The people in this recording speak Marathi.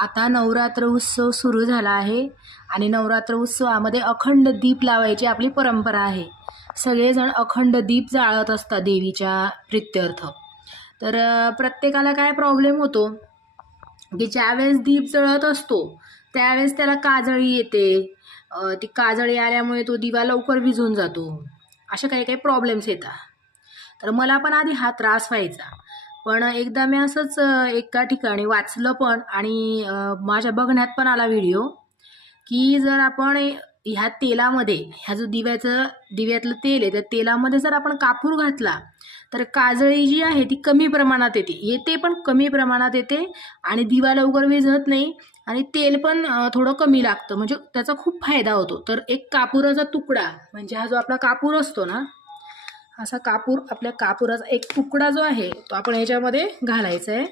आता नवरात्र उत्सव सुरू झाला आहे आणि नवरात्र उत्सवामध्ये अखंड दीप लावायची आपली परंपरा आहे. सगळेजण अखंड दीप जाळत असतात देवीच्या प्रित्यर्थ. तर प्रत्येकाला काय प्रॉब्लेम होतो की ज्यावेळेस दीप जळत असतो त्यावेळेस त्याला काजळी येते. ती काजळी आल्यामुळे तो दिवा लवकर विझून जातो. अशा काही काही प्रॉब्लेम्स येतात. तर मला पण आधी हा त्रास व्हायचा. पण एकदा मी असंच एका ठिकाणी वाचलं पण आणि माझ्या बघण्यात पण आला व्हिडिओ की जर आपण ह्या तेलामध्ये ह्या जो दिव्यातलं तेल आहे त्या तेलामध्ये जर आपण कापूर घातला तर काजळी जी आहे ती कमी प्रमाणात येते पण कमी प्रमाणात येते आणि दिवा लवकर विझत नाही आणि तेल पण थोडं कमी लागतं. म्हणजे त्याचा खूप फायदा होतो. तर एक कापुराचा तुकडा म्हणजे हा जो आपला कापूर असतो ना, असा आपल्या कापुराचा एक तुकडा जो आहे तो आपण याच्यामध्ये घालायचा आहे.